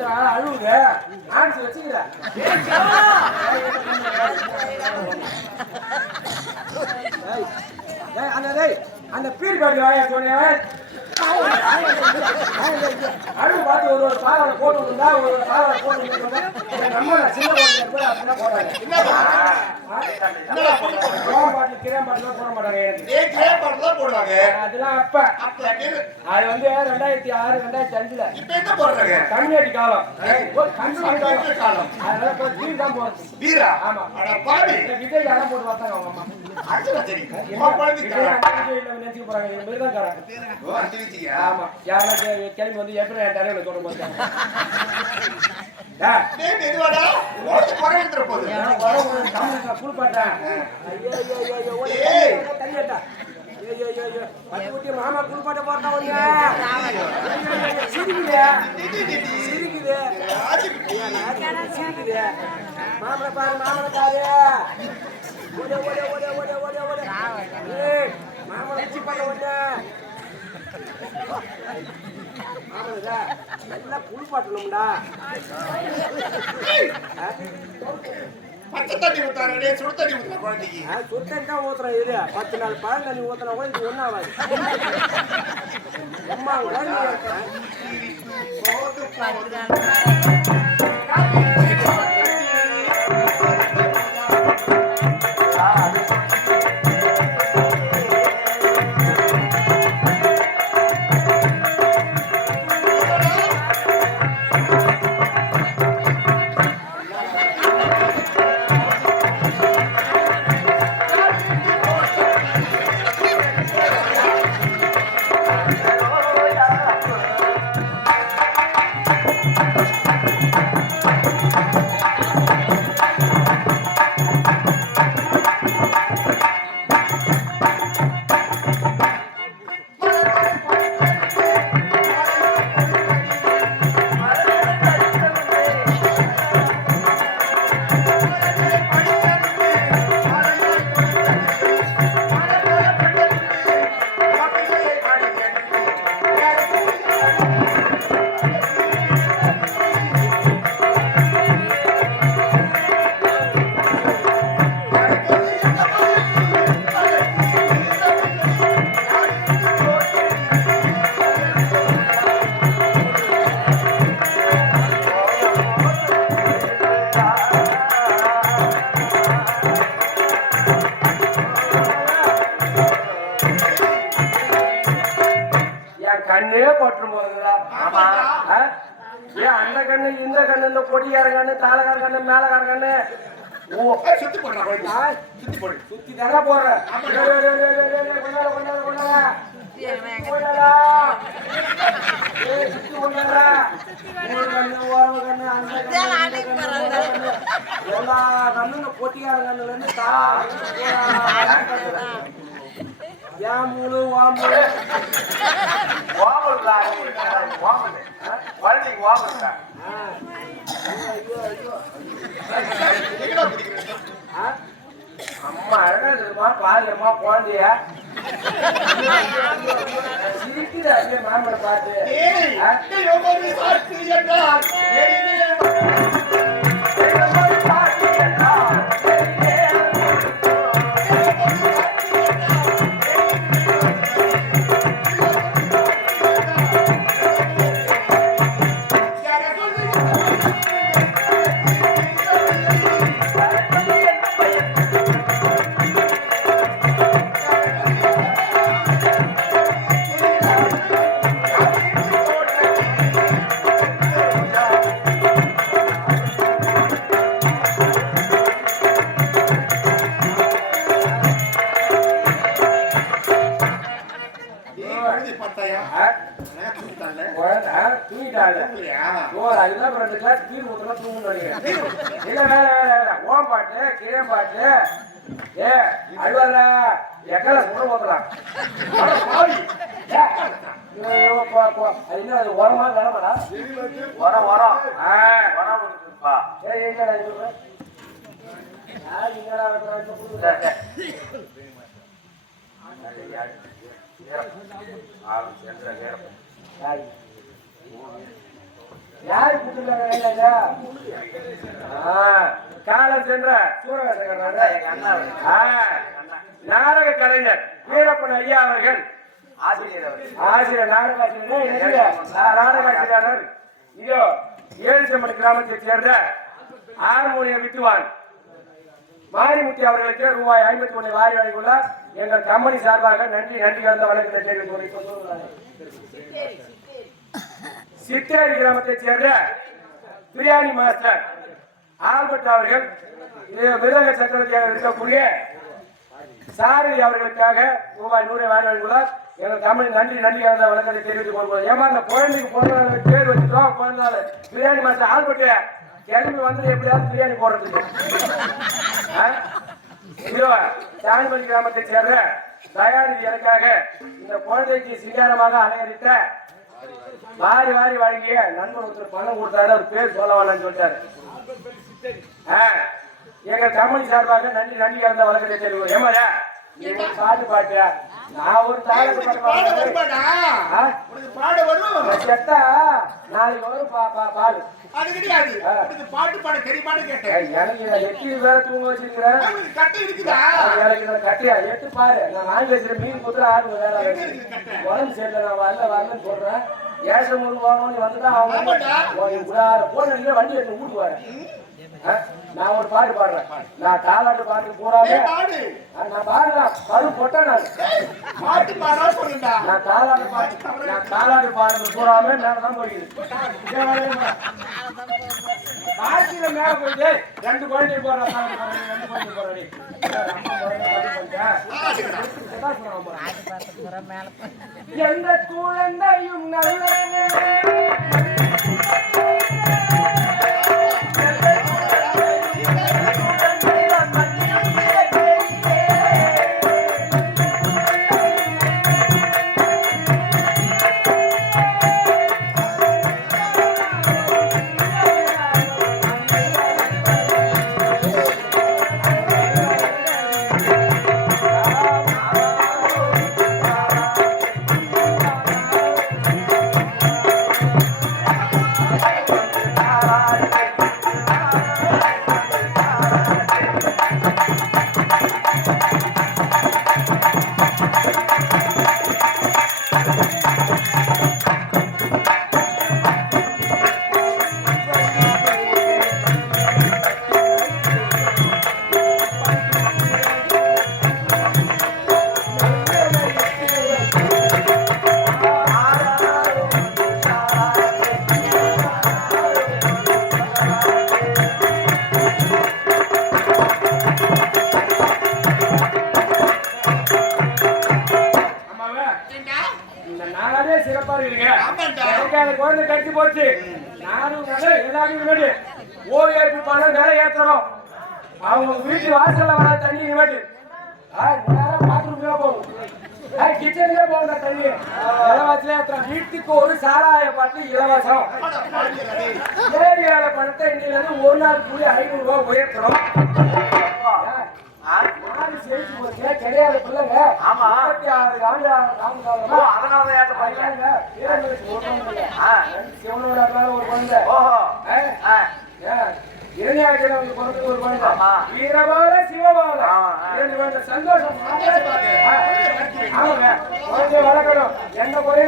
வந்து அழுவுங்க ஆன்ஸ் வச்சுக்கிறேன். அந்த பீர் பாட்டி வாயா சொன்னேன். அழுவு பார்த்து ஒரு சாதனை போட்டு இருந்தா ஒரு சாதனை போட்டு நம்ம சின்ன அப்படின்னா போட்டாங்க. கிரேம் பாட்டுலாம் போட மாட்டாங்க. போடுவாங்க அதெல்லாம் அப்ப அது வந்து 2006 2005 கம்யூனிட்டி காலம் அதனால பீர் தான் போறது. ஆமா விஜய் யாரும் போட்டு பார்த்தாங்க அவங்க அம்மா. நினைச்சு போறாங்க ஆமா யாரும் கிளம்பி வந்து எப்படி என் தலையில சொல்ல மாட்டாங்க. குளிப்பாட்டேன் மாமா குளிப்பாட்ட போட்டா சிரிக்குது மாமலை பாரு மாமலை பாரு மாமலை குளிப்பாட்ட ஓட நல்லா குளிப்பாட்டணும்டா. பச்சை தண்ணி ஊத்தாரே சுடு தண்ணி ஊத்துற குழந்தைக்கு சுடு தண்ணி தான் ஊத்துறேன். இது 10 நாள் பால் தண்ணி ஊத்துனா கூட இது ஒண்ணாவாது. அம்மா கண்ணே பற்றும் போதுங்களா? ஏன் அந்த கண்ணு இந்த கண்ணு இந்த கொடியார கண்ணு தாளகார கண்ணு மேலகார கண்ணு சுத்தி தானே போடுறேன். எல்லா கண்ணு கொட்டியார கண்ணுல இருந்து யாமுழு வாமுழு அம்மா அழகா பாருமா குழந்தைய சிரிக்குது அப்படியே மாமனை பார்த்து ஓம்பாட்டு கிழம்பாட்டு ஏ அழுவல எக்கல சுட போத்தலாம் அது உரமா வேணாமடா உரம் உரம் உரம் இருக்குப்பா யாரு கூப்பிட்டுருக்காங்க? காலம் சென்ற நாடக கலைஞர் வீரப்பன் ஐயா அவர்கள் ஆசிரியர் நாடக ஆசிரியர் இதோ ஏழுசம்மன் கிராமத்தைச் சேர்ந்த ஹார்மோனிய வித்துவான் மாரிமுத்தி அவர்களுக்கு ரூபாய் 51 வாரி வழங்கியுள்ளார். எங்கள் கம்பெனி சார்பாக நன்றி கலந்த வழக்கத்தை தெரிவித்துள்ளார். சித்தேரி கிராமத்தைச் சேர்ந்த பிரியாணி மாஸ்டர் ஆல்பர்ட் அவர்கள் மிருதங்க சக்கரவர்த்தியாக இருக்கக்கூடிய சாரதி அவர்களுக்காக ரூபாய் 100 வாரி வழங்கியுள்ளார். எங்கள் கம்பெனி நன்றி கலந்த வழக்கத்தை தெரிவித்துக் கொள்வோம். ஏமா அந்த குழந்தைக்கு பிறந்த பேர் வச்சுட்டோம். பிறந்தாள் பிரியாணி மாஸ்டர் ஆல்பர்ட் கிளம்பி வந்து எப்படியாவது பிரியாணி போடுறதுக்கு சாணிமணி கிராமத்தை சேர்ந்த தயாரிதி எனக்காக இந்த குழந்தைக்கு சிங்காரமாக அலங்கரித்த வாரி வழங்கிய நண்பர் ஒருத்தர் பணம் கொடுத்தாரு. அவர் பேர் சொல்ல வேணாம்னு சொல்லிட்டாரு. எங்க கம்பெனி சார்பாக நன்றி கலந்த வழக்கத்தை தெரிவிக்கும். ஏமாடா பாட்டு பாட்டியா நான் ஒரு தாளத்து செத்தா நாளைக்கு வரும் பாடு பாட்டு பாட தெரியுமான்னு கேட்டேன். எனக்கு எட்டு வேற தூங்க வச்சிருக்கிறேன். கட்டியா எட்டு பாரு. நான் வாங்கி வச்சிருக்க மீன் குத்துற ஆடு வேற உடம்பு சரியில்லை. நான் வரலன்னு சொல்றேன். ஏசம் வாங்கணும்னு வந்துதான் அவங்க போன வண்டி எடுத்து ஊட்டுவாரு. நான் ஒரு பாட்டு பாடுறேன். நான் தாலாட்டு பாட்டு போறாங்க. நான் பாடுறேன். கரு போட்டேன். நான் தாலாட்டு பாடுறது போறாம நான் தான் போயிருக்கேன். ஆட்சியில மேல போயிட்டு 2 குழந்தை போடுறேன். 2 குழந்தை போடுறேன். எந்த குழந்தையும் நல்ல குழந்தை கட்டி போச்சு. நானும் எல்லாரும் ஓய்வு பணம் வேலை ஏற்றணும். அவங்க வீட்டு வாசல்ல வர தண்ணி நிமிட்டு பாத்ரூம் போகும். கிச்சன்ல போகிற தண்ணி இலவசம் ஏற்றுறோம். வீட்டுக்கு ஒரு சாராய பாட்டு இலவசம். ஏரியால பணத்தை இன்னிலிருந்து ஒரு நாள் கூலி 500 ரூபாய் உயர்த்துறோம். கிடையாது பிள்ளைங்க. 36 ஆண்டு அதனால சிவனோட ஒரு குழந்தை இளைஞர்கள் ஒரு குழந்தை வீரபால சிவபால சந்தோஷம். ஆமாங்க குழந்தைய வளர்க்கணும். எந்த குறையும்